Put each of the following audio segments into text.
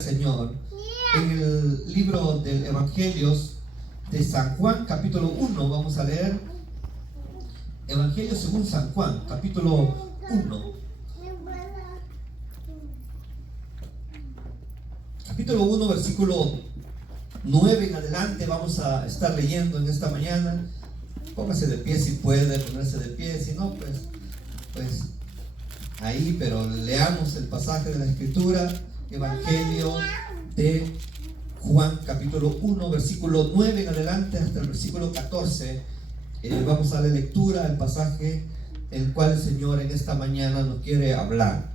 Señor, en el libro del Evangelio de San Juan, capítulo 1, vamos a leer Evangelio según San Juan, capítulo 1. Capítulo 1, versículo 9 en adelante, vamos a estar leyendo en esta mañana. Póngase de pie si puede ponerse de pie, si no, pues ahí, pero leamos el pasaje de la Escritura. Evangelio de Juan, capítulo 1, versículo 9 en adelante hasta el versículo 14. Vamos a darle lectura al pasaje el cual el Señor en esta mañana nos quiere hablar.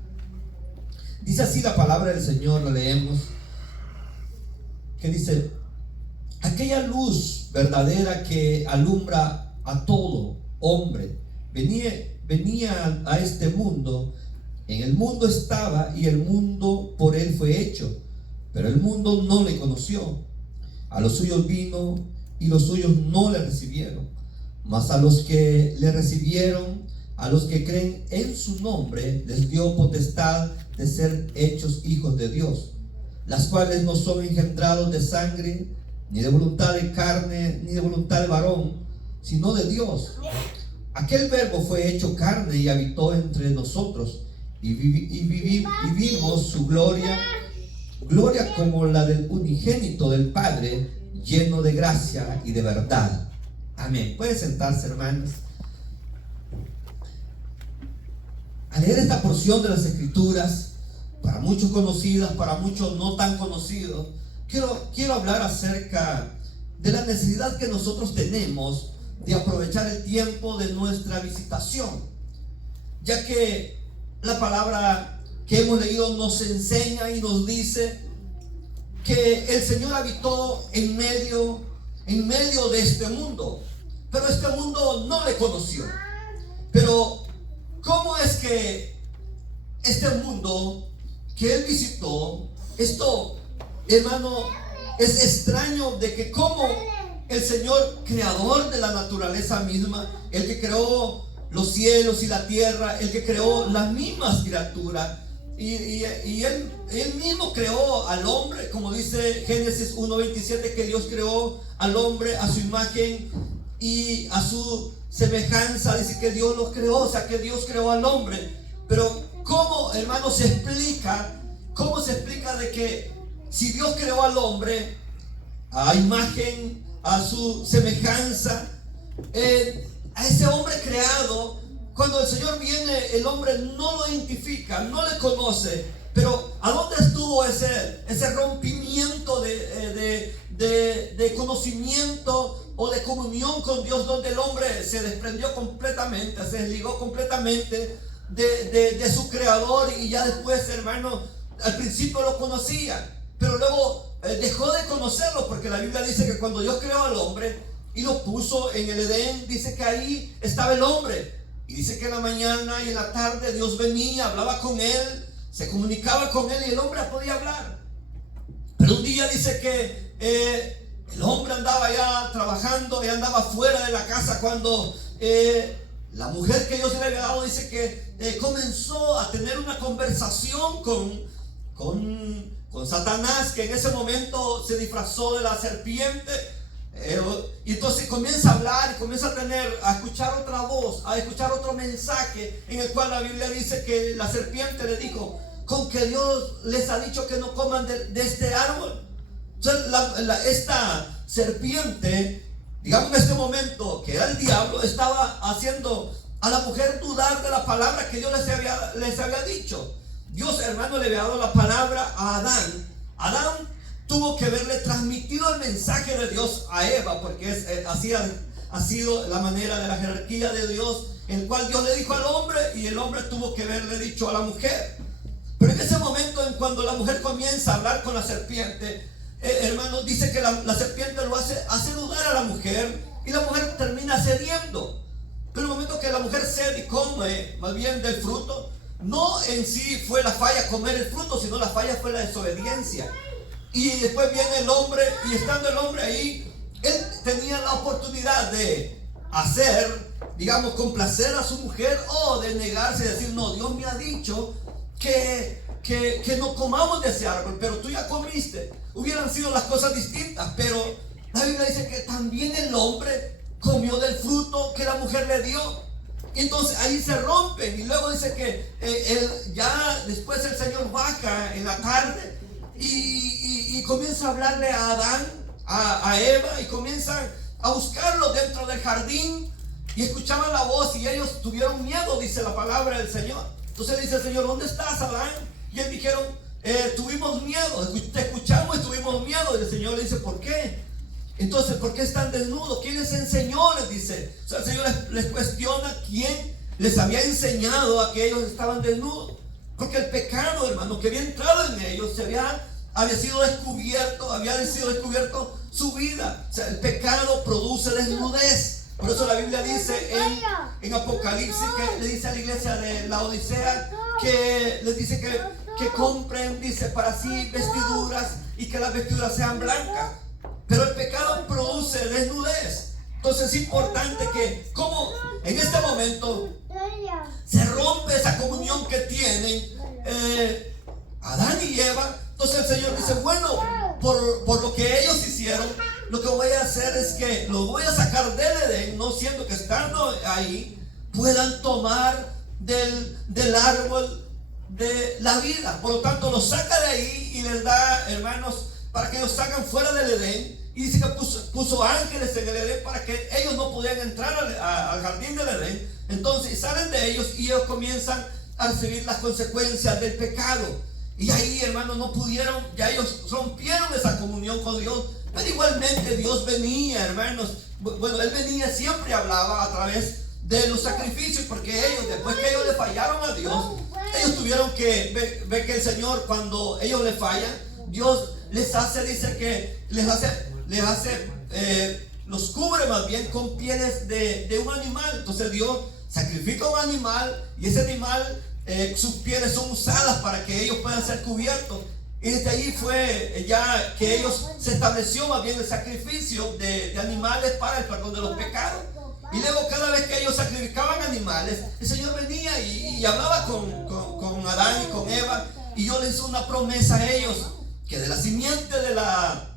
Dice así la palabra del Señor, la leemos, que dice: aquella luz verdadera que alumbra a todo hombre venía a este mundo. En el mundo estaba y el mundo por él fue hecho, pero el mundo no le conoció. A los suyos vino y los suyos no le recibieron. Mas a los que le recibieron, a los que creen en su nombre, les dio potestad de ser hechos hijos de Dios, las cuales no son engendrados de sangre, ni de voluntad de carne, ni de voluntad de varón, sino de Dios. Aquel verbo fue hecho carne y habitó entre nosotros, y vivimos su gloria como la del unigénito del Padre, lleno de gracia y de verdad. Amén. Pueden sentarse, hermanos. Al leer esta porción de las Escrituras, para muchos conocidas, para muchos no tan conocidos, quiero hablar acerca de la necesidad que nosotros tenemos de aprovechar el tiempo de nuestra visitación, ya que la palabra que hemos leído nos enseña y nos dice que el Señor habitó en medio de este mundo, pero este mundo no le conoció. Pero ¿cómo es que este mundo que Él visitó, esto, hermano, es extraño de que como el Señor, creador de la naturaleza misma, el que creó los cielos y la tierra, el que creó las mismas criaturas, y él mismo creó al hombre, como dice Génesis 1:27, que Dios creó al hombre a su imagen y a su semejanza. Dice que Dios los creó, o sea que Dios creó al hombre. Pero ¿cómo, hermano, se explica de que si Dios creó al hombre a imagen, a su semejanza, a ese hombre creado, cuando el Señor viene, el hombre no lo identifica, no le conoce? Pero ¿a dónde estuvo ese rompimiento de conocimiento o de comunión con Dios, donde el hombre se desprendió completamente, se desligó completamente de su creador? Y ya después, hermano, al principio lo conocía, pero luego dejó de conocerlo, porque la Biblia dice que cuando Dios creó al hombre y lo puso en el Edén, dice que ahí estaba el hombre. Y dice que en la mañana y en la tarde Dios venía, hablaba con él, se comunicaba con él y el hombre podía hablar. Pero un día dice que el hombre andaba ya trabajando y andaba fuera de la casa cuando la mujer que Dios le había dado, dice que comenzó a tener una conversación con Satanás, que en ese momento se disfrazó de la serpiente. Y entonces comienza a hablar y comienza a escuchar otra voz, a escuchar otro mensaje, en el cual la Biblia dice que la serpiente le dijo: con que Dios les ha dicho que no coman de este árbol. Entonces esta serpiente, digamos en este momento, que era el diablo, estaba haciendo a la mujer dudar de la palabra que Dios les había dicho. Dios, hermano, le había dado la palabra a Adán. Adán tuvo que haberle transmitido el mensaje de Dios a Eva, porque así ha sido la manera de la jerarquía de Dios, en el cual Dios le dijo al hombre y el hombre tuvo que haberle dicho a la mujer. Pero en ese momento, en cuando la mujer comienza a hablar con la serpiente, hermano, dice que la serpiente lo hace dudar a la mujer, y la mujer termina cediendo. Pero en el momento que la mujer cede y come más bien del fruto, no en sí fue la falla comer el fruto, sino la falla fue la desobediencia. Y después viene el hombre, y estando el hombre ahí, él tenía la oportunidad de complacer a su mujer, o de negarse y decir: no, Dios me ha dicho que que no comamos de ese árbol, pero tú ya comiste. Hubieran sido las cosas distintas, pero la Biblia dice que también el hombre comió del fruto que la mujer le dio. Entonces ahí se rompen, y luego dice que ya después el Señor baja en la tarde y comienza a hablarle a Adán, a Eva, y comienzan a buscarlo dentro del jardín, y escuchaban la voz y ellos tuvieron miedo, dice la palabra del Señor. Entonces dice el Señor: ¿dónde estás, Adán? Y ellos dijeron: tuvimos miedo, te escuchamos y tuvimos miedo. Y el Señor le dice: ¿por qué? Entonces, ¿por qué están desnudos? ¿Quién les enseñó? Les dice. O sea, el Señor les cuestiona quién les había enseñado a que ellos estaban desnudos. Porque el pecado, hermano, que había entrado en ellos, había sido descubierto su vida. O sea, el pecado produce desnudez. Por eso la Biblia dice en Apocalipsis, que le dice a la iglesia de la Odisea, que les dice que compren, dice, para sí vestiduras, y que las vestiduras sean blancas. Pero el pecado produce desnudez. Entonces es importante que, como en este momento se rompe esa comunión que tienen Adán y Eva. Entonces el Señor dice: bueno, por lo que ellos hicieron, lo que voy a hacer es que los voy a sacar del Edén, no siendo que estando ahí puedan tomar del árbol de la vida. Por lo tanto, los saca de ahí y les da, hermanos, para que ellos salgan fuera del Edén. Y dice que puso ángeles en el Edén para que ellos no pudieran entrar al jardín del Edén. Entonces salen de ellos y ellos comienzan a recibir las consecuencias del pecado. Y ahí, hermanos, no pudieron, ya ellos rompieron esa comunión con Dios. Pero igualmente Dios venía, hermanos. Bueno, Él venía, siempre hablaba a través de los sacrificios, porque ellos, después que ellos le fallaron a Dios, ellos tuvieron que ver que el Señor, cuando ellos le fallan, Dios les hace, dice que los cubre más bien con pieles de un animal. Entonces Dios sacrifica un animal, y ese animal, sus pieles son usadas para que ellos puedan ser cubiertos. Y desde ahí fue ya que ellos se estableció más bien el sacrificio de animales para el perdón de los pecados. Y luego, cada vez que ellos sacrificaban animales, el Señor venía y hablaba con Adán y con Eva, y yo les hice una promesa a ellos, que de la simiente de la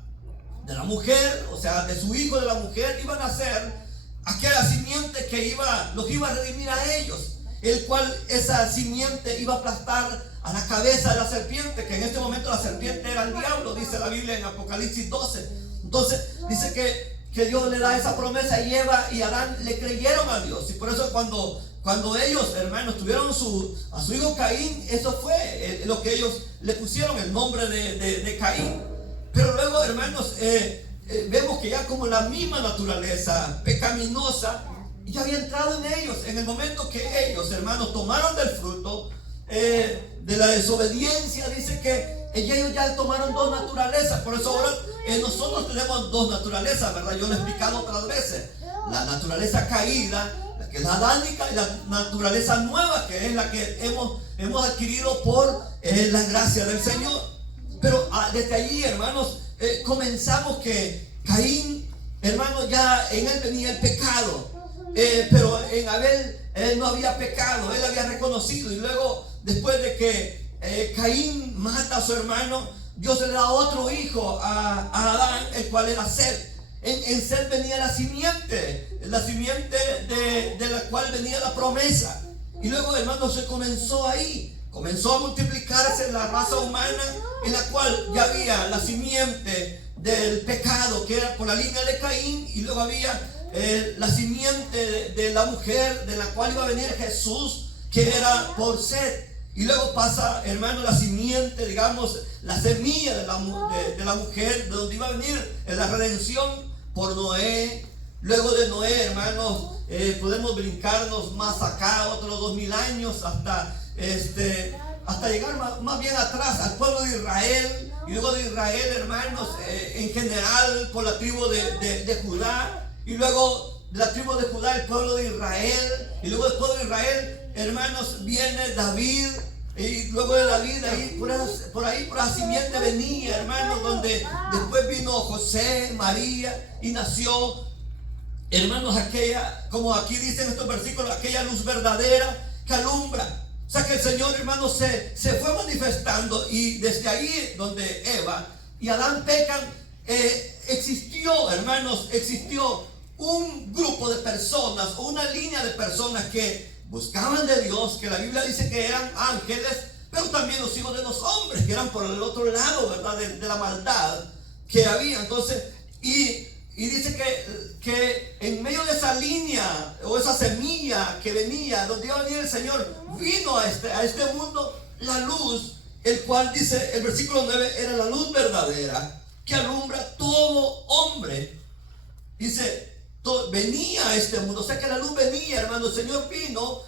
mujer, o sea, de su hijo de la mujer, iban a ser aquella simiente que los iba a redimir a ellos, el cual esa simiente iba a aplastar a la cabeza de la serpiente, que en este momento la serpiente era el diablo, dice la Biblia en Apocalipsis 12. Entonces dice que Dios le da esa promesa, y Eva y Adán le creyeron a Dios. Y por eso cuando ellos, hermanos, tuvieron a su hijo Caín, eso fue lo que ellos le pusieron, el nombre de Caín. Pero luego, hermanos, vemos que ya como la misma naturaleza pecaminosa ya había entrado en ellos. En el momento que ellos, hermanos, tomaron del fruto de la desobediencia, dice que ellos ya tomaron dos naturalezas. Por eso ahora nosotros tenemos dos naturalezas, ¿verdad? Yo lo he explicado otras veces: la naturaleza caída, la que es la adánica, y la naturaleza nueva, que es la que hemos adquirido por la gracia del Señor. Pero desde allí, hermanos, comenzamos que Caín, hermanos, ya en él venía el pecado, pero en Abel él no había pecado, él había reconocido. Y luego, después de que Caín mata a su hermano, Dios le da otro hijo a Adán, el cual era Set. En Set venía la simiente de la cual venía la promesa. Y luego, hermanos, se comenzó ahí. Comenzó a multiplicarse la raza humana, en la cual ya había la simiente del pecado, que era por la línea de Caín, y luego había la simiente de la mujer, de la cual iba a venir Jesús, que era por Set. Y luego pasa, hermano, la simiente, digamos, la semilla de la mujer, de donde iba a venir la redención por Noé. Luego de Noé, hermanos, podemos brincarnos más acá, otros 2000 años, hasta llegar más bien atrás al pueblo de Israel. Y luego de Israel, hermanos, en general por la tribu de Judá. Y luego de la tribu de Judá, el pueblo de Israel. Y luego del pueblo de Israel, hermanos, viene David. Y luego de David, ahí por la simiente venía, hermanos, donde después vino José, María, y nació, hermanos, aquella, como aquí dicen estos versículos, aquella luz verdadera que alumbra. O sea que el Señor, hermano, se fue manifestando, y desde ahí donde Eva y Adán pecan, existió, hermanos, existió un grupo de personas, o una línea de personas que buscaban de Dios, que la Biblia dice que eran ángeles, pero también los hijos de los hombres, que eran por el otro lado, ¿verdad? De la maldad que había. Entonces, y dice que en medio de esa línea, o esa semilla que venía, donde iba a venir el Señor, vino a este mundo la luz, el cual dice el versículo 9, era la luz verdadera que alumbra todo hombre. Dice, venía a este mundo, o sea que la luz venía, hermano. El Señor vino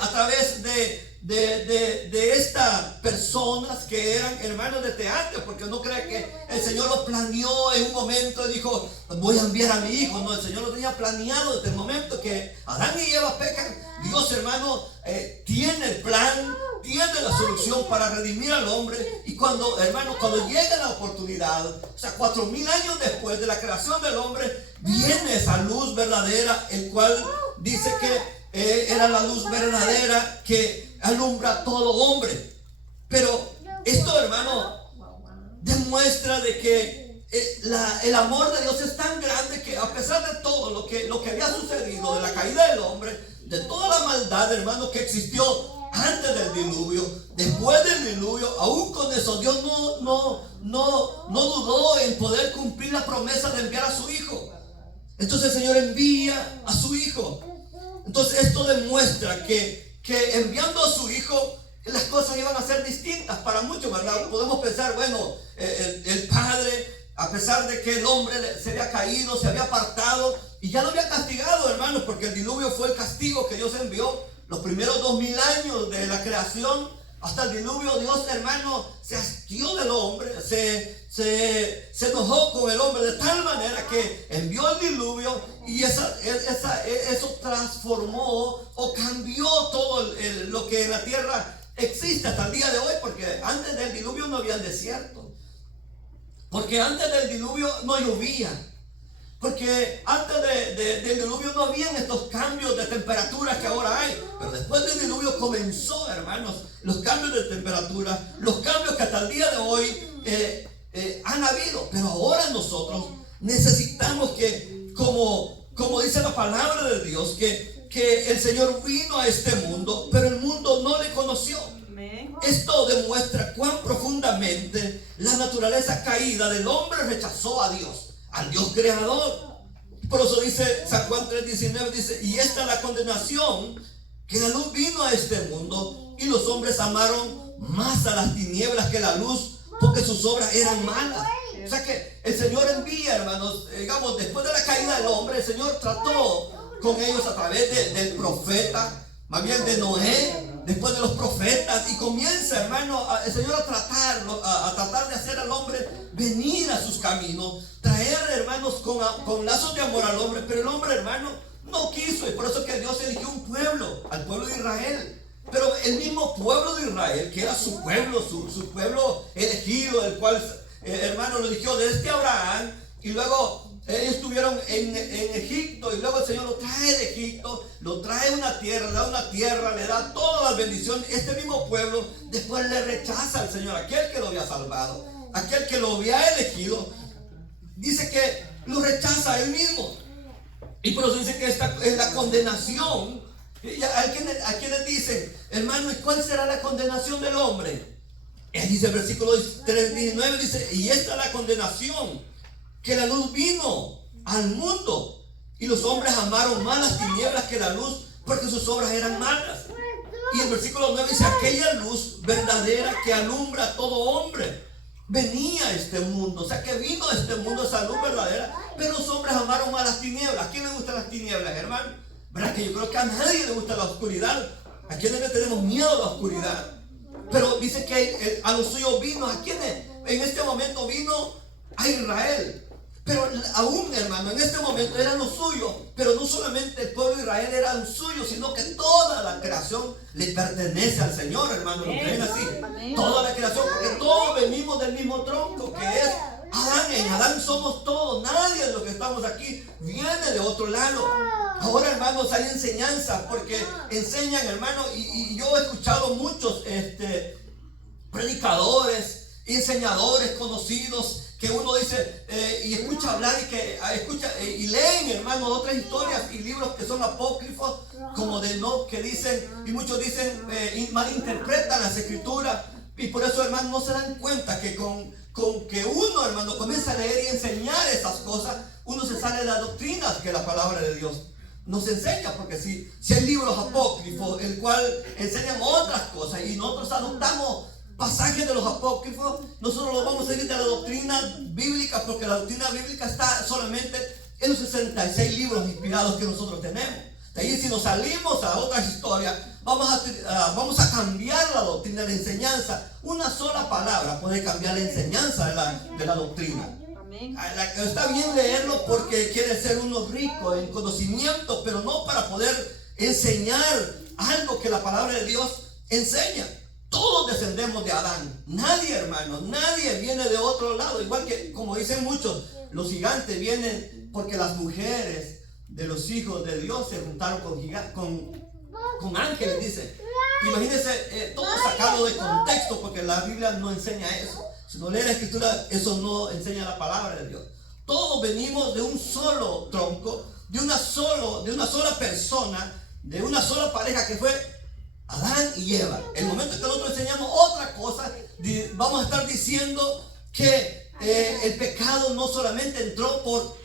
a través de estas personas que eran hermanos desde antes, porque no cree que el Señor lo planeó en un momento y dijo, voy a enviar a mi hijo. No, el Señor lo tenía planeado desde el momento que Adán y Eva pecan. Dios, hermano, tiene el plan, tiene la solución para redimir al hombre. Y cuando, hermano, cuando llega la oportunidad, o sea, 4000 años después de la creación del hombre, viene esa luz verdadera, el cual dice que era la luz verdadera que alumbra a todo hombre. Pero esto, hermano, demuestra de que el amor de Dios es tan grande que, a pesar de todo lo que había sucedido, de la caída del hombre, de toda la maldad, hermano, que existió antes del diluvio, después del diluvio, aún con eso Dios no dudó en poder cumplir la promesa de enviar a su hijo. Entonces el Señor envía a su hijo. Entonces esto demuestra que enviando a su hijo, las cosas iban a ser distintas para muchos, ¿verdad? Podemos pensar, bueno, el padre, a pesar de que el hombre se había caído, se había apartado, y ya lo había castigado, hermanos, porque el diluvio fue el castigo que Dios envió. Los primeros 2000 años de la creación hasta el diluvio, Dios, hermano, se hastió del hombre, se enojó con el hombre de tal manera que envió el diluvio, y eso transformó o cambió todo lo que en la tierra existe hasta el día de hoy. Porque antes del diluvio no había desierto, porque antes del diluvio no llovía, porque antes del diluvio no habían estos cambios de temperatura que ahora hay. Pero después del diluvio comenzó, hermanos, los cambios de temperatura, los cambios que hasta el día de hoy han habido. Pero ahora nosotros necesitamos que, como dice la palabra de Dios, que el Señor vino a este mundo, pero el mundo no le conoció. Esto demuestra cuán profundamente la naturaleza caída del hombre rechazó a Dios, al Dios creador. Por eso dice San Juan 3:19, dice, y esta es la condenación, que la luz vino a este mundo, y los hombres amaron más a las tinieblas que la luz, porque sus obras eran malas. O sea que el Señor envía, hermanos, digamos, después de la caída del hombre, el Señor trató con ellos a través del profeta, más bien de Noé, después de los profetas, y comienza, hermano, el Señor a tratar de hacer al hombre venir a sus caminos, traer, hermanos, con lazos de amor al hombre. Pero el hombre, hermano, no quiso, y por eso que Dios eligió un pueblo, al pueblo de Israel. Pero el mismo pueblo de Israel, que era su pueblo, su pueblo elegido, el cual, hermano, lo eligió desde Abraham, y luego ellos estuvieron en Egipto, y luego el Señor lo trae de Egipto, lo trae a una tierra, le da una tierra, le da todas las bendiciones. Este mismo pueblo después le rechaza al Señor, aquel que lo había salvado, aquel que lo había elegido. Dice que lo rechaza a él mismo, y por eso dice que esta es la condenación. ¿A quienes dicen, hermano, y cuál será la condenación del hombre? Él dice el versículo 3:19, dice, y esta es la condenación, que la luz vino al mundo, y los hombres amaron más las tinieblas que la luz, porque sus obras eran malas. Y el versículo 9 dice, aquella luz verdadera que alumbra a todo hombre, venía a este mundo. O sea que vino a este mundo esa luz verdadera, pero los hombres amaron más las tinieblas. ¿A quién le gustan las tinieblas, hermano? ¿Verdad que yo creo que a nadie le gusta la oscuridad? ¿A quiénes le tenemos miedo a la oscuridad? Pero dice que a los suyos vino. ¿A quiénes? En este momento vino a Israel. Pero aún, hermano, en este momento eran los suyos. Pero no solamente el pueblo de Israel era un suyo, sino que toda la creación le pertenece al Señor, hermano. ¿Lo creen así? Toda la creación, porque todos venimos del mismo tronco, que es Adán. En Adán Adán somos todos, nadie de los que estamos aquí viene de otro lado. Ahora, hermanos, hay enseñanza, porque enseñan, hermanos, y yo he escuchado muchos predicadores, enseñadores conocidos, que uno dice y escucha hablar y que escucha y leen, hermanos, otras historias y libros que son apócrifos, como de no, que dicen, y muchos dicen malinterpretan las escrituras, y por eso, hermanos, no se dan cuenta que con que uno, hermano, comienza a leer y enseñar esas cosas, uno se sale de las doctrinas que la palabra de Dios nos enseña. Porque si hay libros apócrifos el cual enseñan otras cosas y nosotros adoptamos pasajes de los apócrifos, nosotros los vamos a seguir de la doctrina bíblica, porque la doctrina bíblica está solamente en los 66 libros inspirados que nosotros tenemos. De ahí, si nos salimos a otras historias, vamos a cambiar la doctrina de enseñanza. Una sola palabra puede cambiar la enseñanza de la doctrina. Está bien leerlo porque quiere ser uno rico en conocimiento, pero no para poder enseñar algo que la palabra de Dios enseña. Todos descendemos de Adán. Nadie, hermano, nadie viene de otro lado. Igual que, como dicen muchos, los gigantes vienen porque las mujeres de los hijos de Dios se juntaron con ángeles, dice. Imagínense, todo sacado de contexto, porque la Biblia no enseña eso. Si no lee la escritura, eso no enseña la palabra de Dios. Todos venimos de un solo tronco, de una sola persona, de una sola pareja, que fue Adán y Eva. El momento que nosotros enseñamos otra cosa, vamos a estar diciendo que el pecado no solamente entró por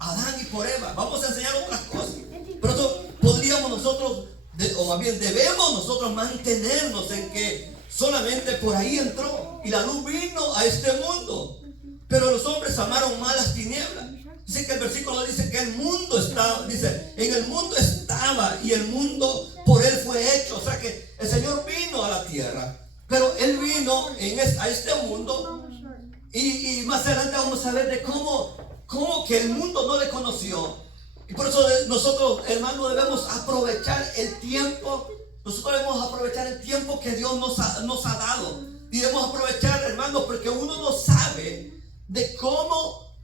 Adán y por Eva. Vamos a enseñar otras cosas. Por eso podríamos nosotros, o más bien debemos nosotros mantenernos en que solamente por ahí entró y la luz vino a este mundo. Pero los hombres amaron más las tinieblas. Dice que el versículo dice que el mundo estaba, dice, en el mundo estaba y el mundo por él fue hecho. O sea que el Señor vino a la tierra, pero él vino a este mundo, y más adelante vamos a ver de cómo que el mundo no le conoció. Y por eso nosotros, hermanos, debemos aprovechar el tiempo. Nosotros debemos aprovechar el tiempo que Dios nos ha dado. Y debemos aprovechar, hermanos, porque uno no sabe de cómo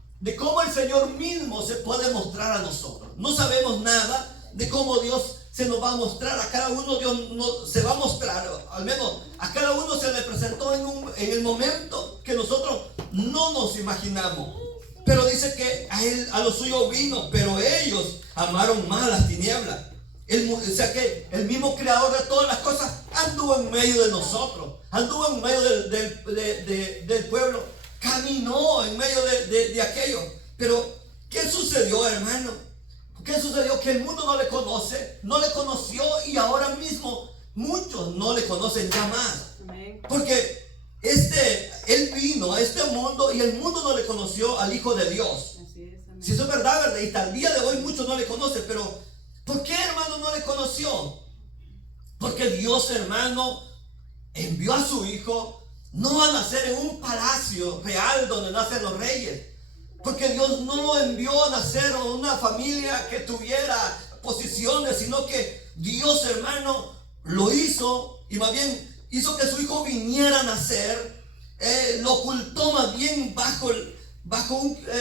el Señor mismo se puede mostrar a nosotros. No sabemos nada de cómo Dios se nos va a mostrar. A cada uno Dios se va a mostrar. Al menos a cada uno se le presentó en el momento que nosotros no nos imaginamos. Pero dice que a los suyos vino, pero ellos amaron más las tinieblas. O sea que el mismo creador de todas las cosas anduvo en medio de nosotros, anduvo en medio del pueblo, caminó en medio de aquello. Pero ¿qué sucedió, hermano? ¿Qué sucedió? Que el mundo no le conoció, y ahora mismo muchos no le conocen ya más. Porque él vino a este mundo y el mundo no le conoció al Hijo de Dios. Si eso es verdad, y hasta el día de hoy muchos no le conocen. Pero ¿por qué, hermano, no le conoció? Porque Dios, hermano, envió a su Hijo no a nacer en un palacio real donde nacen los reyes. Porque Dios no lo envió a nacer en una familia que tuviera posiciones, sino que Dios, hermano, lo hizo, y más bien hizo que su Hijo viniera a nacer. Lo ocultó más bien bajo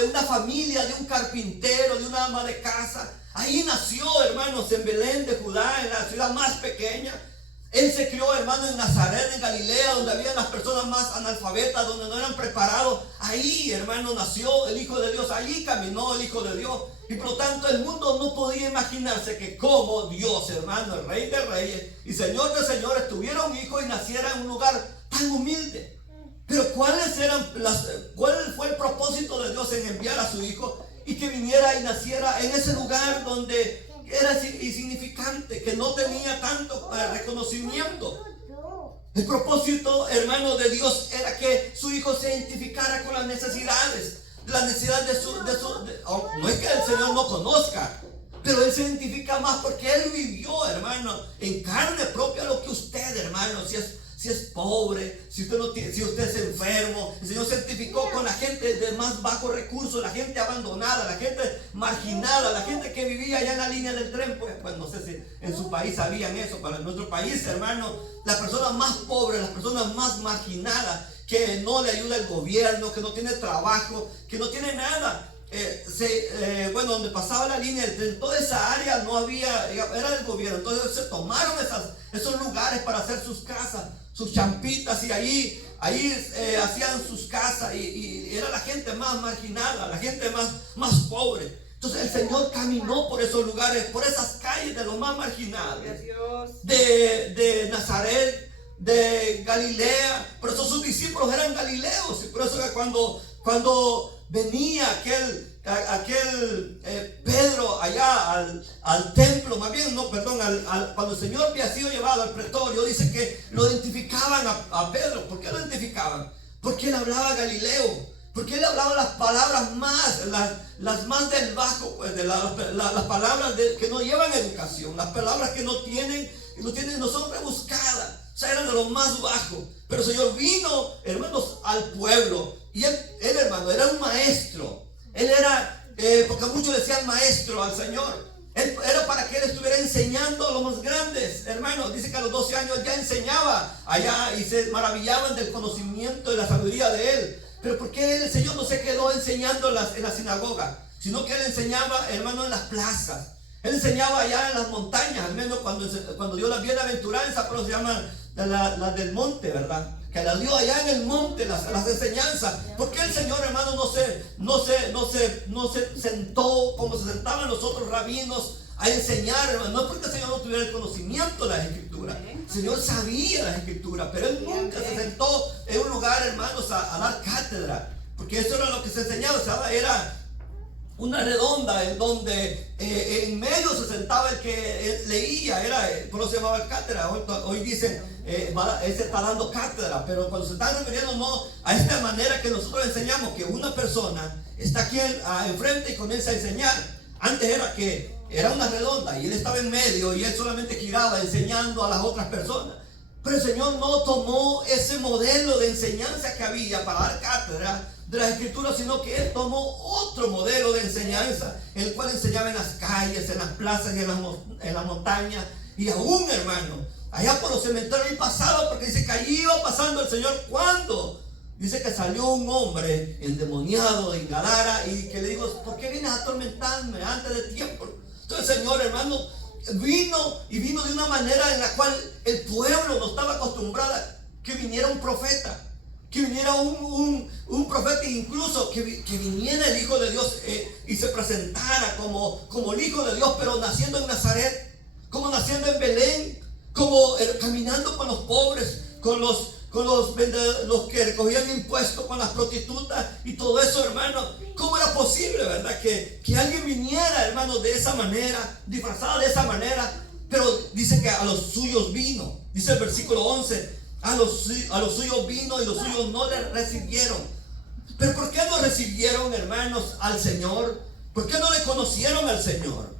una familia de un carpintero, de una ama de casa. Ahí nació, hermanos, en Belén de Judá, en la ciudad más pequeña. Él se crió, hermano, en Nazaret, en Galilea, donde había las personas más analfabetas, donde no eran preparados. Ahí, hermano, nació el Hijo de Dios. Allí caminó el Hijo de Dios. Y por lo tanto el mundo no podía imaginarse que como Dios, hermano, el Rey de Reyes y Señor de Señores, tuviera un hijo y naciera en un lugar tan humilde. Pero ¿cuál fue el propósito de Dios en enviar a su Hijo y que viniera y naciera en ese lugar donde era insignificante, que no tenía tanto reconocimiento? El propósito, hermano, de Dios era que su Hijo se identificara con las necesidades no es que el Señor no conozca, pero Él se identifica más porque Él vivió, hermano, en carne propia lo que usted, hermano, si es pobre, si usted es enfermo. El Señor se identificó con la gente de más bajos recursos, la gente abandonada, la gente marginada, la gente que vivía allá en la línea del tren. Pues no sé si en su país sabían eso, pero en nuestro país, hermano, las personas más pobres, las personas más marginadas, que no le ayuda el gobierno, que no tiene trabajo, que no tiene nada. Donde pasaba la línea, en toda esa área no había, era del gobierno. Entonces se tomaron esos lugares para hacer sus casas, sus champitas, y ahí hacían sus casas, y era la gente más marginada, la gente más pobre. Entonces el Señor caminó por esos lugares, por esas calles de los más marginados, de Nazaret, de Galilea. Por eso sus discípulos eran galileos, y por eso que cuando venía aquel Pedro allá al templo, más bien, no, perdón, cuando el Señor había sido llevado al pretorio, dice que lo identificaban a Pedro. ¿Por qué lo identificaban? Porque él hablaba galileo, porque él hablaba las palabras las más del bajo, pues, de las palabras que no llevan educación, las palabras que no son rebuscadas. O sea, eran de lo más bajo. Pero el Señor vino, hermanos, al pueblo. Y él, hermano, era un maestro. Él era, porque muchos decían maestro al Señor. Era para que él estuviera enseñando a los más grandes. Hermanos, dice que a los 12 años ya enseñaba allá, y se maravillaban del conocimiento y la sabiduría de él. Pero ¿por qué el Señor no se quedó enseñando en la sinagoga? Sino que él enseñaba, hermano, en las plazas. Él enseñaba allá en las montañas, al menos cuando dio la bienaventuranza, pero se llama la del monte, ¿verdad? Que la dio allá en el monte, las enseñanzas. ¿Por qué el Señor, hermano, no se sentó como se sentaban los otros rabinos a enseñar, hermano? No es porque el Señor no tuviera el conocimiento de las Escrituras. El Señor sabía las Escrituras, pero él nunca se sentó en un lugar, hermanos, a dar cátedra, porque eso era lo que se enseñaba. O sea, era una redonda en donde en medio se sentaba el que leía, por eso se llamaba cátedra. Hoy dicen, ese está dando cátedra, pero cuando se están refiriendo no a esta manera que nosotros enseñamos, que una persona está aquí enfrente y comienza a enseñar. Antes era una redonda y él estaba en medio y él solamente giraba enseñando a las otras personas. Pero el Señor no tomó ese modelo de enseñanza que había para dar cátedra de las Escrituras, sino que él tomó otro modelo de enseñanza, el cual enseñaba en las calles, en las plazas y en las montañas, y aún, hermano, allá por los cementerios. Y pasaba, porque dice que allí iba pasando el Señor cuando dice que salió un hombre endemoniado en Gadara, y que le dijo: ¿por qué vienes a atormentarme antes de tiempo? Entonces el Señor, hermano, vino de una manera en la cual el pueblo no estaba acostumbrado que viniera un profeta, que viniera un profeta, incluso que viniera el Hijo de Dios y se presentara como el Hijo de Dios, pero naciendo en Nazaret, como naciendo en Belén, como caminando con los pobres, con los que recogían impuestos, con las prostitutas y todo eso, hermano. ¿Cómo era posible, verdad, que alguien viniera, hermano, de esa manera, disfrazado de esa manera? Pero dice que a los suyos vino. Dice el versículo 11: a los suyos vino y los suyos no le recibieron. ¿Pero por qué no recibieron, hermanos, al Señor? ¿Por qué no le conocieron al Señor?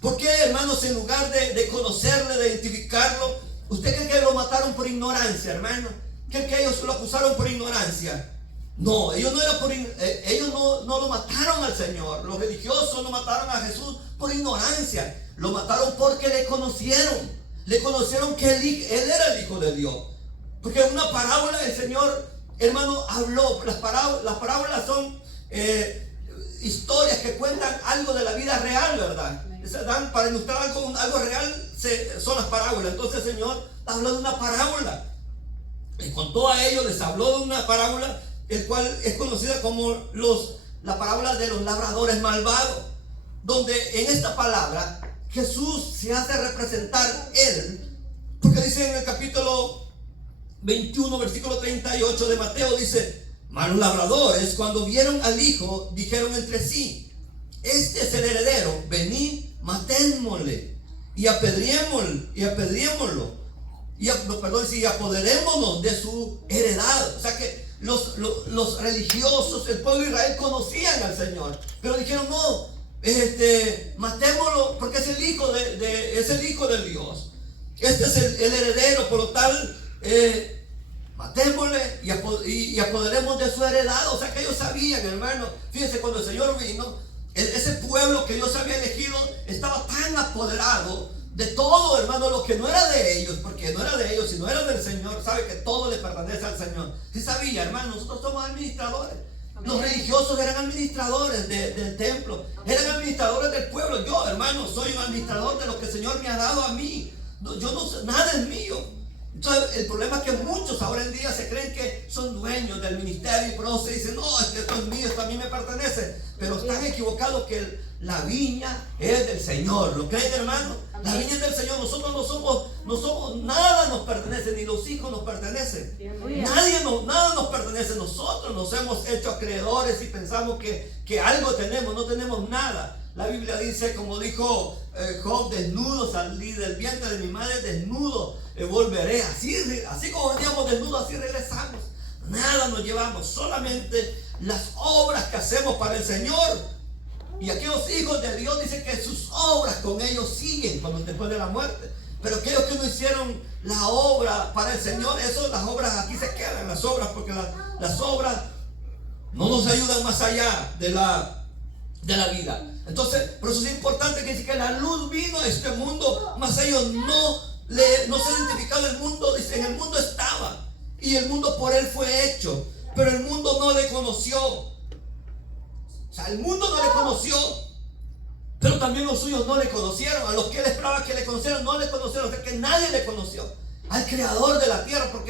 ¿Por qué, hermanos, en lugar de conocerle, de identificarlo, usted cree que lo mataron por ignorancia, hermano? ¿Cree que ellos lo acusaron por ignorancia? No, ellos no lo mataron al Señor. Los religiosos no mataron a Jesús por ignorancia. Lo mataron porque le conocieron. Le conocieron que él era el Hijo de Dios. Porque en una parábola el Señor, hermano, habló. Las parábolas son historias que cuentan algo de la vida real, ¿verdad? Para ilustrar algo real son las parábolas. Entonces el Señor habló de una parábola. Les contó a ellos, les habló de una parábola, el cual es conocida como la parábola de los labradores malvados, donde en esta palabra Jesús se hace representar él, porque dice en el capítulo 21, versículo 38 de Mateo, dice: mas los labradores, cuando vieron al hijo, dijeron entre sí: este es el heredero, venid, matémosle y apedreémoslo y apoderémonos de su heredad. O sea que los religiosos, el pueblo de Israel, conocían al Señor, pero dijeron: no, matémoslo porque es el hijo de Dios, este es el heredero, por lo tal matémosle y apoderemos de su heredad. O sea que ellos sabían, hermano. Fíjense, cuando el Señor vino, ese pueblo que Dios había elegido estaba tan apoderado de todo, hermano, lo que no era de ellos, porque no era de ellos, sino era del Señor. Sabe que todo le pertenece al Señor. ¿Sí sabía, hermano? Nosotros somos administradores. Los religiosos eran administradores del templo, eran administradores del pueblo. Yo, hermano, soy un administrador de lo que el Señor me ha dado a mí. Yo no sé, nada es mío. Entonces el problema es que muchos ahora en día se creen que son dueños del ministerio y por eso se dicen, no, esto es mío, esto a mí me pertenece. Pero están equivocados, que la viña es del Señor. ¿Lo creen, hermano? La viña es del Señor. Nosotros no somos, nada nos pertenece, ni los hijos nos pertenecen. Nada nos pertenece. Nosotros nos hemos hecho acreedores y pensamos que algo tenemos. No tenemos nada. La Biblia dice, como dijo Job, desnudo salí del vientre de mi madre, desnudo volveré. Así como veníamos desnudos, así regresamos. Nada nos llevamos, solamente las obras que hacemos para el Señor. Y aquellos hijos de Dios dicen que sus obras con ellos siguen después de la muerte. Pero aquellos que no hicieron la obra para el Señor, las obras aquí se quedan, las obras, porque las obras no nos ayudan más allá de la vida. Entonces, por eso es importante que dice que la luz vino a este mundo, mas ellos no se identificaron el mundo. Dice, en el mundo estaba y el mundo por él fue hecho, pero el mundo no le conoció. O sea, el mundo no le conoció, pero también los suyos no le conocieron. A los que él esperaba que le conocieran, no le conocieron. O sea, que nadie le conoció al creador de la tierra. ¿Por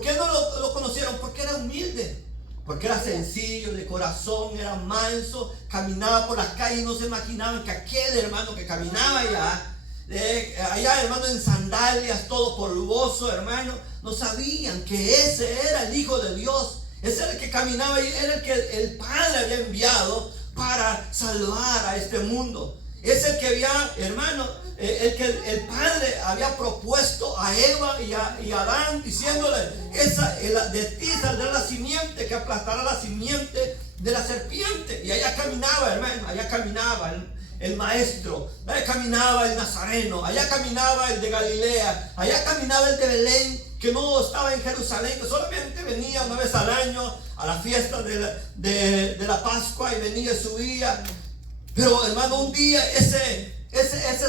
qué no lo conocieron? Porque era humilde, porque era sencillo de corazón, era manso, caminaba por las calles y no se imaginaban que aquel hermano que caminaba allá, hermano, en sandalias, todo polvoso, hermano, no sabían que ese era el Hijo de Dios. Ese era el que caminaba y era el que el Padre había enviado para salvar a este mundo. Es el que había, hermano, el que el Padre había propuesto a Eva y a Adán, diciéndole, de ti saldrá la simiente que aplastará la simiente de la serpiente. Y allá caminaba, hermano, allá caminaba el maestro, allá caminaba el nazareno, allá caminaba el de Galilea, allá caminaba el de Belén, que no estaba en Jerusalén, que solamente venía una vez al año a la fiesta de la Pascua, y venía y subía. Pero, hermano, un día ese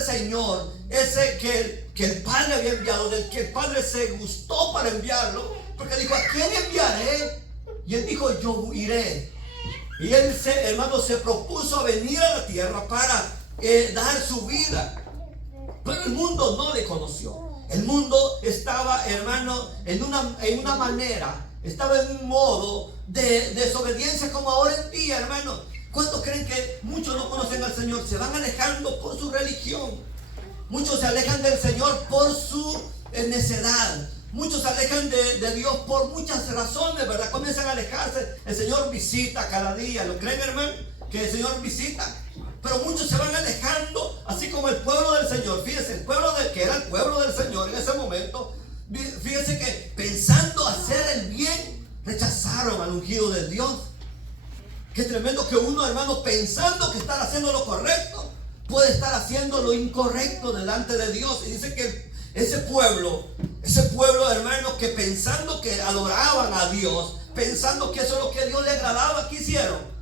Señor, ese que el Padre había enviado, del que el Padre se gustó para enviarlo, porque dijo, ¿a quién enviaré? Y él dijo, yo iré. Y él, hermano, se propuso a venir a la tierra para dar su vida. Pero el mundo no le conoció. El mundo estaba, hermano, en una manera, estaba en un modo de desobediencia, como ahora en día, hermano. ¿Cuántos creen que muchos no conocen al Señor? Se van alejando por su religión. Muchos se alejan del Señor por su necedad. Muchos se alejan de Dios por muchas razones, ¿verdad? Comienzan a alejarse. El Señor visita cada día. ¿Lo creen, hermano? Que el Señor visita. Pero muchos se van alejando, así como el pueblo del Señor. Fíjense, que era el pueblo del Señor en ese momento. Fíjense que pensando hacer el bien, rechazaron al ungido de Dios. Qué tremendo que uno, hermano, pensando que está haciendo lo correcto, puede estar haciendo lo incorrecto delante de Dios. Y dice que ese pueblo, hermano, que pensando que adoraban a Dios, pensando que eso es lo que a Dios le agradaba, ¿qué hicieron?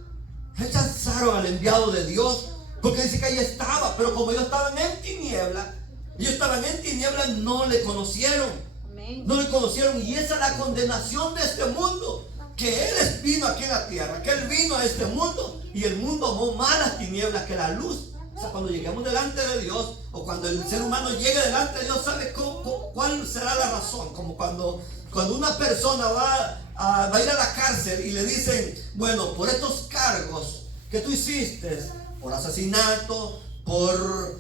Rechazaron al enviado de Dios, porque dice que ahí estaba, pero como ellos estaban en tinieblas, no le conocieron. No le conocieron, y esa es la condenación de este mundo, que Él vino aquí en la tierra, que Él vino a este mundo, y el mundo amó más las tinieblas que la luz. O sea, cuando lleguemos delante de Dios, o cuando el ser humano llegue delante de Dios, ¿sabe cuál será la razón? Como cuando una persona va a ir a la cárcel y le dicen, bueno, por estos cargos que tú hiciste, por asesinato, por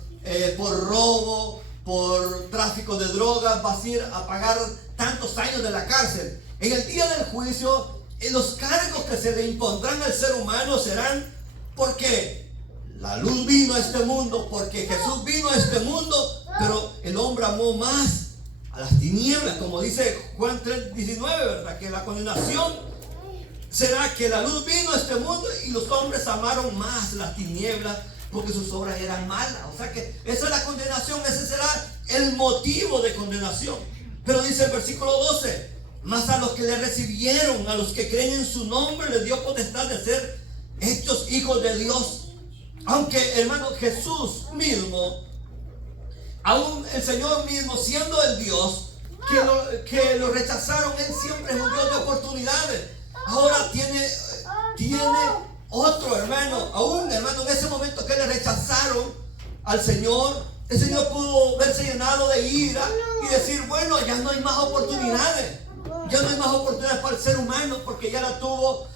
robo, por tráfico de drogas, vas a ir a pagar tantos años de la cárcel. En el día del juicio, los cargos que se le impondrán al ser humano serán porque la luz vino a este mundo, porque Jesús vino a este mundo, pero el hombre amó más a las tinieblas, como dice Juan 3:19, ¿verdad? Que la condenación será que la luz vino a este mundo y los hombres amaron más las tinieblas porque sus obras eran malas. O sea que esa es la condenación, ese será el motivo de condenación. Pero dice el versículo 12, mas a los que le recibieron, a los que creen en su nombre, les dio potestad de ser hechos hijos de Dios. Aunque, hermano, Jesús mismo aún el Señor mismo, siendo el Dios que lo rechazaron, Él siempre es un Dios de oportunidades. Ahora tiene otro, hermano. Aún, hermano, en ese momento que le rechazaron al Señor, el Señor pudo verse llenado de ira y decir, bueno, ya no hay más oportunidades. Ya no hay más oportunidades para el ser humano, porque ya la tuvo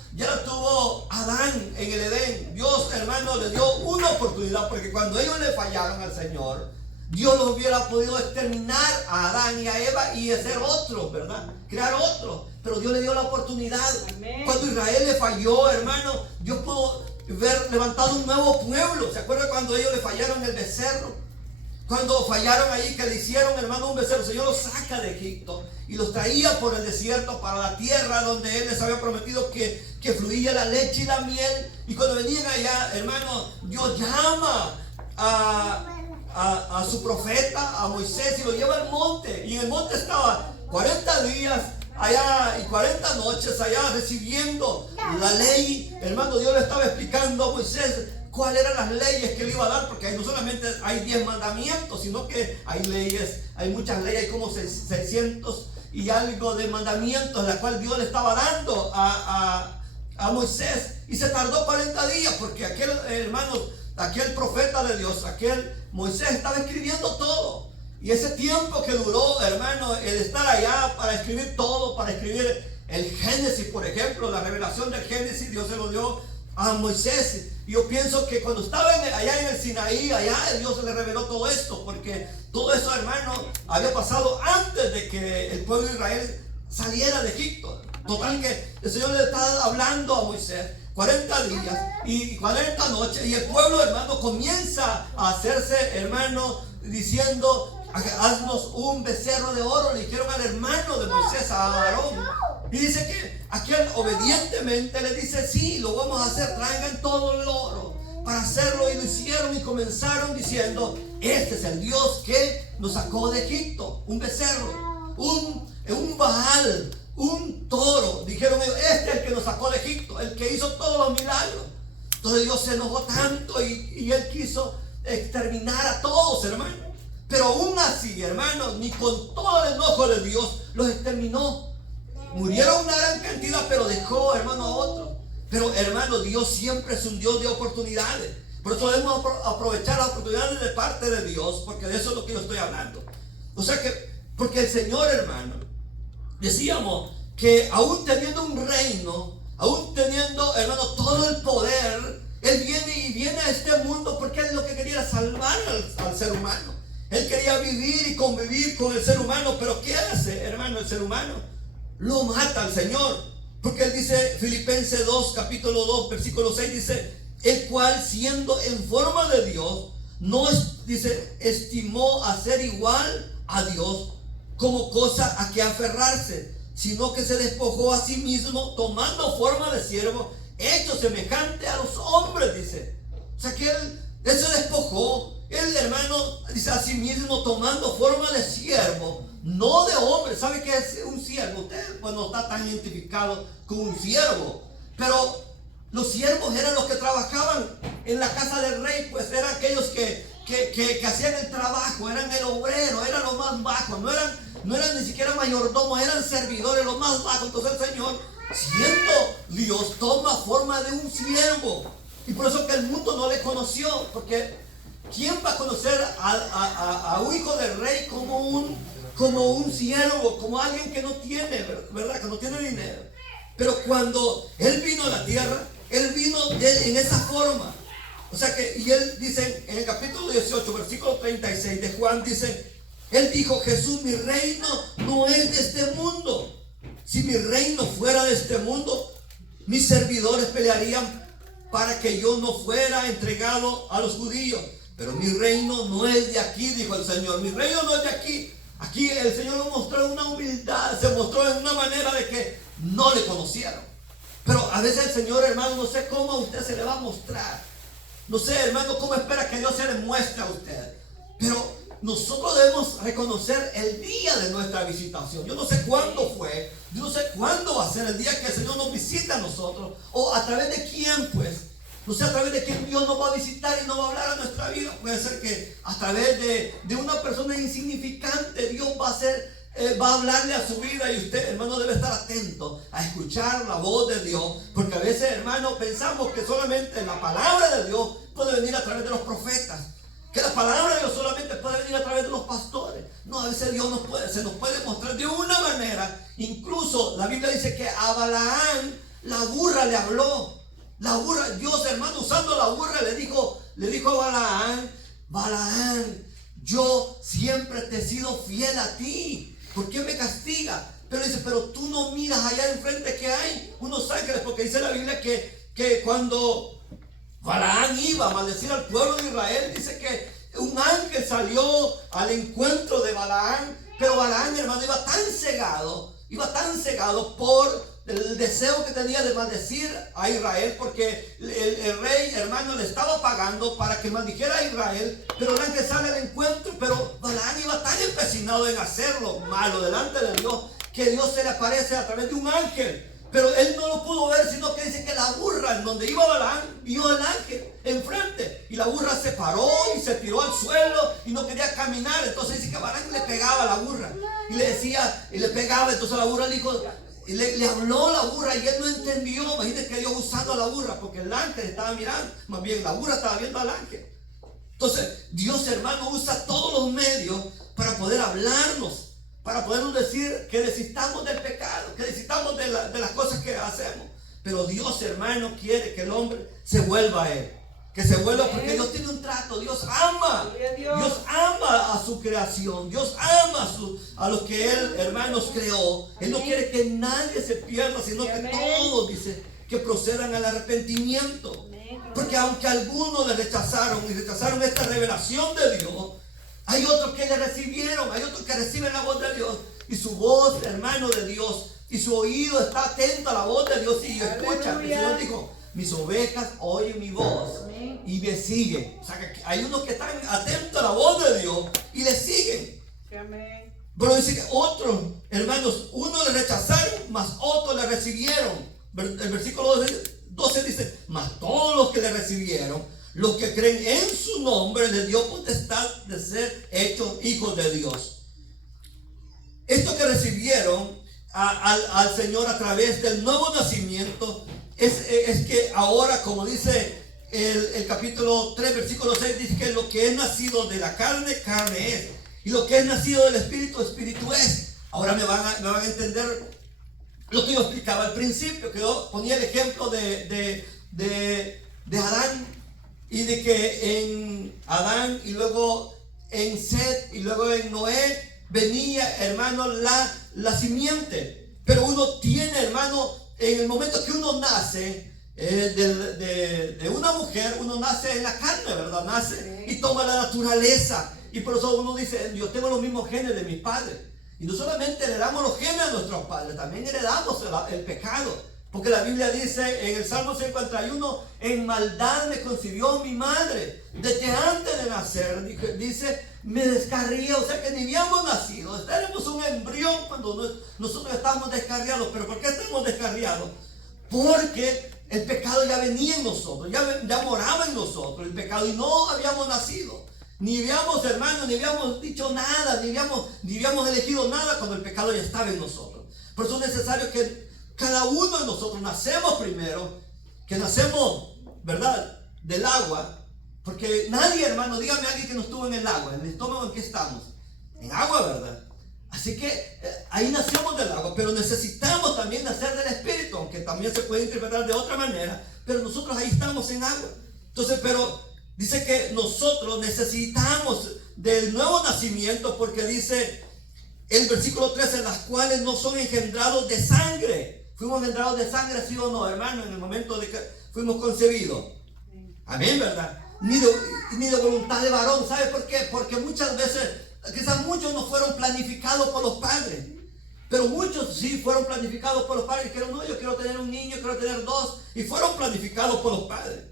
Adán en el Edén. Dios, hermano, le dio una oportunidad, porque cuando ellos le fallaron al Señor, Dios los hubiera podido exterminar a Adán y a Eva y hacer otro, ¿verdad? Crear otro. Pero Dios le dio la oportunidad. Amén. Cuando Israel le falló, hermano, Dios pudo ver levantado un nuevo pueblo. ¿Se acuerdan cuando ellos le fallaron el becerro? Cuando fallaron ahí, que le hicieron, hermano, un becerro. El Señor los saca de Egipto y los traía por el desierto para la tierra donde Él les había prometido que fluía la leche y la miel. Y cuando venían allá, hermano, Dios llama a su profeta, a Moisés, y lo lleva al monte. Y en el monte estaba 40 días allá y 40 noches allá recibiendo la ley. Hermano, Dios le estaba explicando a Moisés cuáles eran las leyes que le iba a dar, porque no solamente hay 10 mandamientos, sino que hay leyes, hay muchas leyes, hay como 600 y algo de mandamientos, la cual Dios le estaba dando a Moisés. Y se tardó 40 días, porque aquel, hermano, aquel profeta de Dios, aquel Moisés, estaba escribiendo todo. Y ese tiempo que duró, hermano, el estar allá para escribir todo, para escribir el Génesis, por ejemplo, la revelación del Génesis, Dios se lo dio a Moisés. Y yo pienso que cuando estaba allá en el Sinaí, allá Dios se le reveló todo esto, porque todo eso, hermano, había pasado antes de que el pueblo de Israel saliera de Egipto. Total que el Señor le estaba hablando a Moisés 40 días y 40 noches, y el pueblo, hermano, comienza a hacerse, hermano, diciendo, haznos un becerro de oro. Le dijeron al hermano de Moisés, a Aarón. Y dice que aquel obedientemente le dice, sí, lo vamos a hacer, traigan todo el oro para hacerlo. Y lo hicieron y comenzaron diciendo, este es el Dios que nos sacó de Egipto. Un becerro, un Baal, un toro. Dijeron ellos, este es el que nos sacó de Egipto, el que hizo todos los milagros. Entonces Dios se enojó tanto y Él quiso exterminar a todos, hermano. Pero aún así, hermanos, ni con todo el enojo de Dios los exterminó. Murieron una gran cantidad, pero dejó, hermano, a otros. Pero, hermano, Dios siempre es un Dios de oportunidades. Por eso debemos aprovechar las oportunidades de parte de Dios, porque de eso es lo que yo estoy hablando. O sea que, porque el Señor, hermano, decíamos que aún teniendo un reino, aún teniendo, hermano, todo el poder, Él viene a este mundo porque Él lo que quería era salvar al ser humano. Él quería vivir y convivir con el ser humano. Pero ¿qué hace, hermano, el ser humano? Lo mata al Señor. Porque Él dice, Filipenses 2, capítulo 2, versículo 6, dice, el cual siendo en forma de Dios, estimó a ser igual a Dios como cosa a que aferrarse, sino que se despojó a sí mismo, tomando forma de siervo, hecho semejante a los hombres, dice. O sea que Él se despojó. Él, hermano, dice a sí mismo, tomando forma de siervo, no de hombre. ¿Sabe qué es un siervo? Usted pues no está tan identificado con un siervo, pero los siervos eran los que trabajaban en la casa del rey, pues eran aquellos que hacían el trabajo, eran el obrero, eran los más bajos, no eran ni siquiera mayordomos, eran servidores, los más bajos. Entonces el Señor, siendo Dios, toma forma de un siervo. Y por eso que el mundo no le conoció, porque ¿quién va a conocer a un hijo del rey como un siervo, como alguien que no tiene, ¿verdad? Que no tiene dinero. Pero cuando Él vino a la tierra, Él vino en esa forma. O sea que, y Él dice en el capítulo 18, versículo 36 de Juan, dice, Él dijo, Jesús, mi reino no es de este mundo. Si mi reino fuera de este mundo, mis servidores pelearían para que yo no fuera entregado a los judíos. Pero mi reino no es de aquí, dijo el Señor. Mi reino no es de aquí. Aquí el Señor lo mostró en una humildad, se mostró en una manera de que no le conocieron. Pero a veces el Señor, hermano, no sé cómo a usted se le va a mostrar. No sé, hermano, cómo espera que Dios se le muestre a usted. Pero nosotros debemos reconocer el día de nuestra visitación. Yo no sé cuándo fue, yo no sé cuándo va a ser el día que el Señor nos visita a nosotros, o a través de quién, pues. No sé a través de quién Dios nos va a visitar y nos va a hablar a nuestra vida. Puede ser que a través de una persona insignificante Dios va a hablarle a su vida, y usted, hermano, debe estar atento a escuchar la voz de Dios, porque a veces, hermano, pensamos que solamente la palabra de Dios puede venir a través de los profetas, que la palabra de Dios solamente puede venir a través de los pastores. No, a veces Dios se nos puede mostrar de una manera. Incluso la Biblia dice que a Balaam la burra le habló. La burra, Dios, hermano, usando la burra le dijo a Balaam, yo siempre te he sido fiel a ti. ¿Por qué me castiga? Pero dice, pero tú no miras allá enfrente que hay unos ángeles, porque dice la Biblia que cuando Balaam iba a maldecir al pueblo de Israel, dice que un ángel salió al encuentro de Balaam, pero Balaam, hermano, iba tan cegado por el deseo que tenía de maldecir a Israel, porque el rey, hermano, le estaba pagando para que maldijera a Israel, pero el ángel sale al encuentro, pero Balaam iba tan empecinado en hacerlo malo delante de Dios, que Dios se le aparece a través de un ángel. Pero él no lo pudo ver, sino que dice que la burra en donde iba Balaam vio al ángel enfrente, y la burra se paró y se tiró al suelo y no quería caminar. Entonces dice que Balaam le pegaba a la burra y le decía, y le pegaba. Entonces la burra le dijo, y le habló la burra, y él no entendió. Imagínate que Dios usando a la burra, porque el ángel estaba mirando, más bien la burra estaba viendo al ángel. Entonces Dios, hermano, usa todos los medios para poder hablarnos, para podernos decir que desistamos del pecado, que desistamos de las cosas que hacemos. Pero Dios, hermano, quiere que el hombre se vuelva a Él, que se vuelva, porque Dios tiene un trato. Dios ama a su creación, Dios ama a los que Él, hermanos, creó. Él no quiere que nadie se pierda, sino que todos, dice, que procedan al arrepentimiento. Porque aunque algunos le rechazaron esta revelación de Dios, hay otros que le recibieron, hay otros que reciben la voz de Dios, y su voz, hermano, de Dios, y su oído está atento a la voz de Dios y escucha. El Señor dijo, mis ovejas oyen mi voz y me siguen. O sea, que hay unos que están atentos a la voz de Dios y le siguen. Pero dice que otros, hermanos, unos le rechazaron, mas otros le recibieron. El versículo 12 dice, mas todos los que le recibieron, los que creen en su nombre, les dio potestad de ser hechos hijos de Dios. Estos que recibieron al Señor a través del nuevo nacimiento, es que ahora, como dice el capítulo 3, versículo 6, dice que lo que es nacido de la carne, carne es, y lo que es nacido del Espíritu, Espíritu es. Ahora me van a entender lo que yo explicaba al principio, que yo ponía el ejemplo de Adán, y de que en Adán y luego en Set y luego en Noé venía, hermano, la simiente. Pero uno tiene, hermano, en el momento que uno nace de una mujer, uno nace en la carne, ¿verdad? Nace y toma la naturaleza. Y por eso uno dice, yo tengo los mismos genes de mis padres. Y no solamente heredamos los genes de nuestros padres, también heredamos el pecado. Porque la Biblia dice en el Salmo 51, en maldad me concibió mi madre, desde antes de nacer, dice, me descarría. O sea que ni habíamos nacido, éramos un embrión cuando nosotros estábamos descarriados. ¿Pero por qué estamos descarriados? Porque el pecado ya venía en nosotros, ya moraba en nosotros el pecado, y no habíamos nacido. Ni habíamos, hermanos, ni habíamos dicho nada, ni habíamos elegido nada cuando el pecado ya estaba en nosotros. Por eso es necesario que cada uno de nosotros nacemos primero, que nacemos, ¿verdad?, del agua. Porque nadie, hermano, dígame a alguien que no estuvo en el agua, en el estómago en que estamos, en agua, ¿verdad? Así que ahí nacemos del agua, pero necesitamos también nacer del Espíritu, aunque también se puede interpretar de otra manera, pero nosotros ahí estamos en agua. Entonces, pero dice que nosotros necesitamos del nuevo nacimiento, porque dice el versículo 13, las cuales no son engendrados de sangre. ¿Fuimos engendrados de sangre, sí o no, hermano, en el momento de que fuimos concebidos? Amén, ¿verdad? Ni de voluntad de varón. ¿Sabe por qué? Porque muchas veces, quizás muchos no fueron planificados por los padres, pero muchos sí fueron planificados por los padres. Dijeron, no, yo quiero tener un niño, quiero tener dos, y fueron planificados por los padres.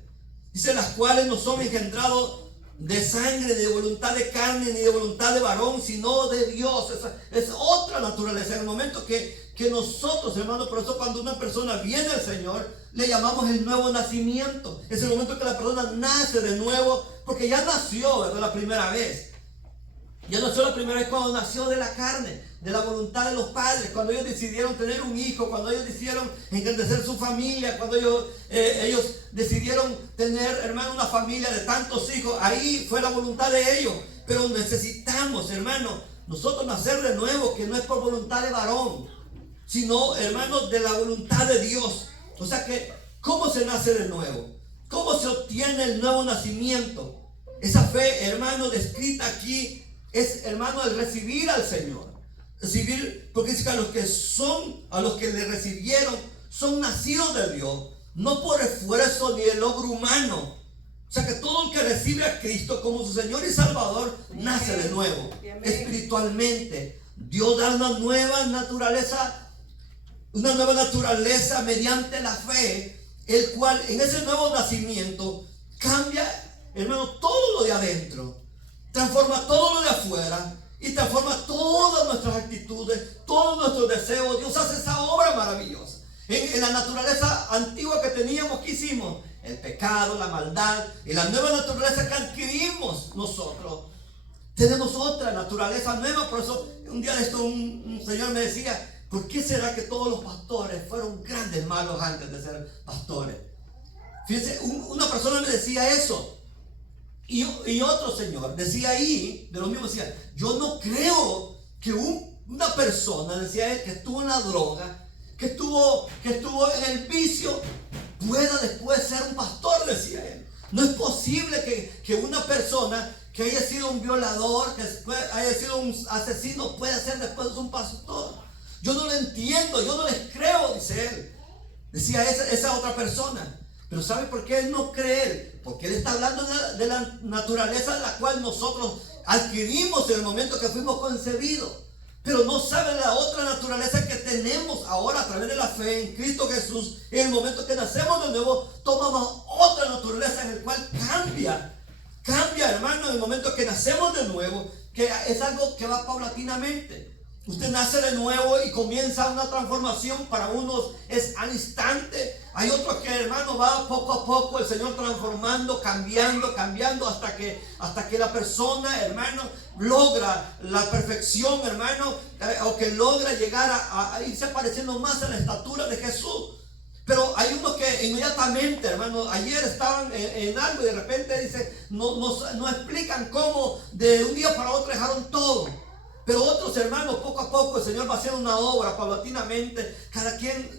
Dice, las cuales no son engendrados de sangre, de voluntad de carne, ni de voluntad de varón, sino de Dios. Esa es otra naturaleza. En el momento que que nosotros, hermano, por eso cuando una persona viene al Señor, le llamamos el nuevo nacimiento. Es el momento que la persona nace de nuevo, porque ya nació, ¿verdad? La primera vez. Ya nació la primera vez cuando nació de la carne, de la voluntad de los padres, cuando ellos decidieron tener un hijo, cuando ellos decidieron engrandecer su familia, cuando ellos decidieron tener, hermano, una familia de tantos hijos. Ahí fue la voluntad de ellos. Pero necesitamos, hermano, nosotros nacer de nuevo, que no es por voluntad de varón, sino, hermano, de la voluntad de Dios. O sea que, ¿cómo se nace de nuevo? ¿Cómo se obtiene el nuevo nacimiento? Esa fe, hermano, descrita aquí, es, hermano, el recibir al Señor. Recibir, porque dice que a los que le recibieron, son nacidos de Dios, no por esfuerzo ni el logro humano. O sea que todo el que recibe a Cristo como su Señor y Salvador, nace de nuevo, espiritualmente. Dios da una nueva naturaleza mediante la fe, el cual en ese nuevo nacimiento cambia, hermano, todo lo de adentro, transforma todo lo de afuera y transforma todas nuestras actitudes, todos nuestros deseos. Dios hace esa obra maravillosa. En la naturaleza antigua que teníamos, ¿qué hicimos? El pecado, la maldad, y la nueva naturaleza que adquirimos nosotros. Tenemos otra naturaleza nueva. Por eso un día de esto un señor me decía, ¿por qué será que todos los pastores fueron grandes malos antes de ser pastores? Fíjense, una persona me decía eso. Y otro señor decía ahí, de lo mismo decía, yo no creo que una persona, decía él, que estuvo en la droga, que estuvo en el vicio, pueda después ser un pastor, decía él. No es posible que una persona que haya sido un violador, que haya sido un asesino, pueda ser después un pastor. Yo no lo entiendo, yo no les creo, dice él. Decía esa otra persona. Pero ¿sabe por qué él no cree? Porque él está hablando de la naturaleza de la cual nosotros adquirimos en el momento que fuimos concebidos. Pero no sabe de la otra naturaleza que tenemos ahora a través de la fe en Cristo Jesús. En el momento que nacemos de nuevo, tomamos otra naturaleza en el cual cambia, hermano, en el momento que nacemos de nuevo, que es algo que va paulatinamente. Usted nace de nuevo y comienza una transformación. Para unos es al instante. Hay otros que, hermano, va poco a poco el Señor transformando, cambiando hasta que la persona, hermano, logra la perfección, hermano, o que logra llegar a irse pareciendo más a la estatura de Jesús. Pero hay unos que inmediatamente, hermano, ayer estaban en algo y de repente dice, no explican cómo de un día para otro dejaron todo. Pero otros, hermanos, poco a poco el Señor va haciendo una obra paulatinamente.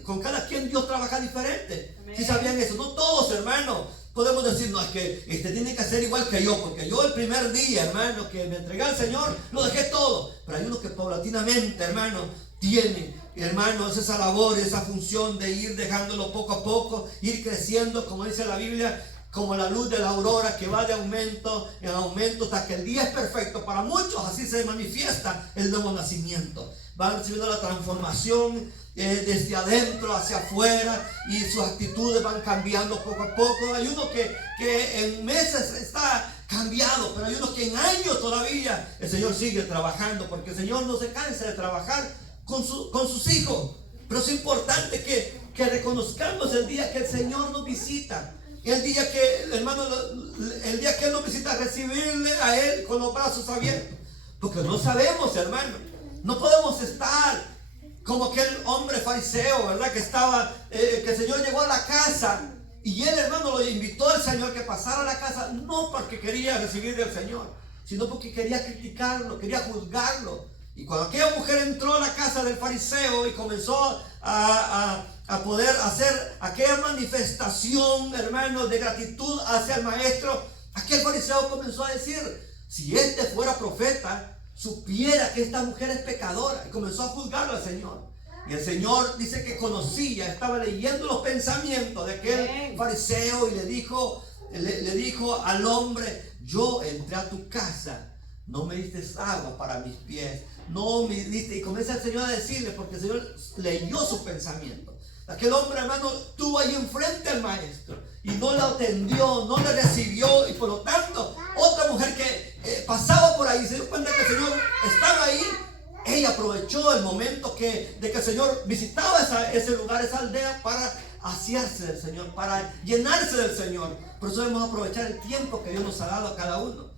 Con cada quien Dios trabaja diferente. ¿Sí sabían eso? No todos, hermanos, podemos decir, no, es que tiene que hacer igual que yo. Porque yo el primer día, hermano, que me entregué al Señor, lo dejé todo. Pero hay unos que paulatinamente, hermano, tienen, hermanos, esa labor, esa función de ir dejándolo poco a poco, ir creciendo, como dice la Biblia, como la luz de la aurora que va de aumento en aumento hasta que el día es perfecto. Para muchos así se manifiesta el nuevo nacimiento. Van recibiendo la transformación desde adentro hacia afuera y sus actitudes van cambiando poco a poco. Hay uno que en meses está cambiado, pero hay unos que en años todavía el Señor sigue trabajando, porque el Señor no se cansa de trabajar con sus hijos. Pero es importante que reconozcamos el día que el Señor nos visita. El día que, hermano, el día que Él nos visita, recibirle a Él con los brazos abiertos. Porque no sabemos, hermano. No podemos estar como aquel hombre fariseo, ¿verdad? Que el Señor llegó a la casa y él, hermano, lo invitó al Señor que pasara a la casa, no porque quería recibir del Señor, sino porque quería criticarlo, quería juzgarlo. Y cuando aquella mujer entró a la casa del fariseo y comenzó a poder hacer aquella manifestación, hermano, de gratitud hacia el maestro, aquel fariseo comenzó a decir, si este fuera profeta, supiera que esta mujer es pecadora. Y comenzó a juzgarlo al Señor. Y el Señor dice que conocía, estaba leyendo los pensamientos de aquel fariseo y le dijo al hombre, yo entré a tu casa, no me diste agua para mis pies, no me diste. Y comienza el Señor a decirle, porque el Señor leyó su pensamiento. Aquel hombre, hermano, estuvo ahí enfrente al maestro y no le atendió, no le recibió. Y por lo tanto, otra mujer que pasaba por ahí se dio cuenta que el Señor estaba ahí. ella aprovechó el momento de que el Señor visitaba ese lugar, esa aldea, para asearse del Señor, para llenarse del Señor. Por eso debemos aprovechar el tiempo que Dios nos ha dado a cada uno.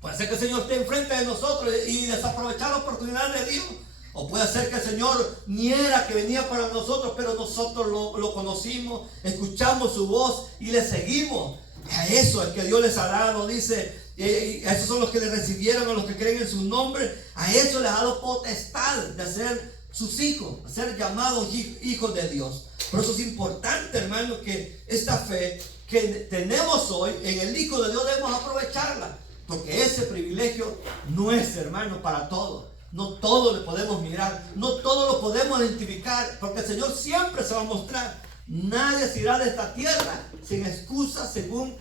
Puede ser que el Señor esté enfrente de nosotros y desaprovechar la oportunidad de Dios. O puede ser que el Señor ni era que venía para nosotros, pero nosotros lo conocimos, escuchamos su voz y le seguimos. A eso es que Dios les ha dado, dice, a esos son los que le recibieron, a los que creen en su nombre. A eso les ha dado potestad de ser sus hijos, de ser llamados hijos de Dios. Por eso es importante, hermano, que esta fe que tenemos hoy en el Hijo de Dios debemos aprovecharla. Porque ese privilegio no es, hermano, para todos. No todo le podemos mirar, no todo lo podemos identificar, porque el Señor siempre se va a mostrar. Nadie se irá de esta tierra sin excusa, según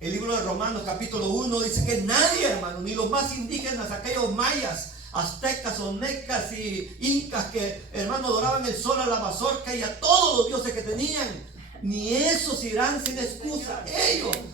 el libro de Romanos capítulo 1, dice que nadie, hermano, ni los más indígenas, aquellos mayas, aztecas, olmecas y incas que, hermano, adoraban el sol, a la mazorca y a todos los dioses que tenían, ni esos irán sin excusa.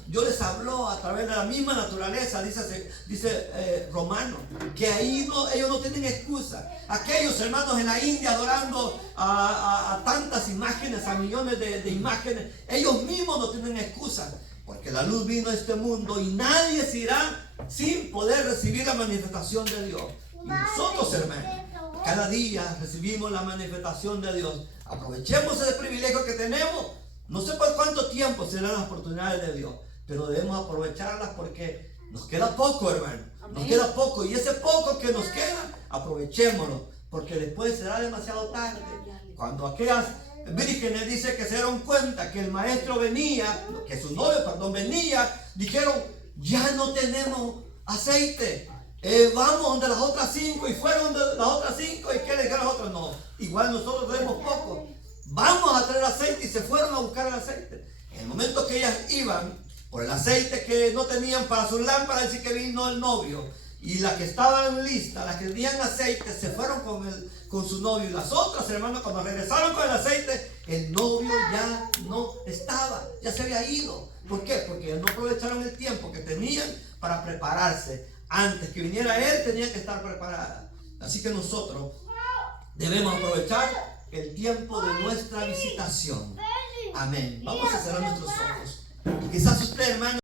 Dios les habló a través de la misma naturaleza, dice Romano, que ahí ellos no tienen excusa. Aquellos hermanos en la India adorando a tantas imágenes, a millones de imágenes, ellos mismos no tienen excusa, porque la luz vino a este mundo y nadie se irá sin poder recibir la manifestación de Dios. Y nosotros, hermanos, cada día recibimos la manifestación de Dios. Aprovechemos ese privilegio que tenemos. No sé por cuánto tiempo serán las oportunidades de Dios, pero debemos aprovecharlas porque nos queda poco, hermano. Nos queda poco, y ese poco que nos queda, aprovechémoslo, porque después será demasiado tarde. Cuando aquellas vírgenes dice que se dieron cuenta que el maestro venía, que su novio, venía, dijeron, ya no tenemos aceite. Vamos donde las otras 5, y fueron donde las otras 5, y ¿qué le dijeron a las otras? No, igual nosotros tenemos poco. Vamos a traer aceite, y se fueron a buscar el aceite. En el momento que ellas iban por el aceite que no tenían para sus lámparas, dice que vino el novio. Y las que estaban listas, las que tenían aceite, se fueron con su novio. Y las otras, hermanos, cuando regresaron con el aceite, el novio ya no estaba, ya se había ido. ¿Por qué? Porque no aprovecharon el tiempo que tenían para prepararse. Antes que viniera él, tenían que estar preparadas. Así que nosotros debemos aprovechar el tiempo de nuestra visitación. Amén. Vamos a cerrar nuestros ojos. Y quizás usted, hermano,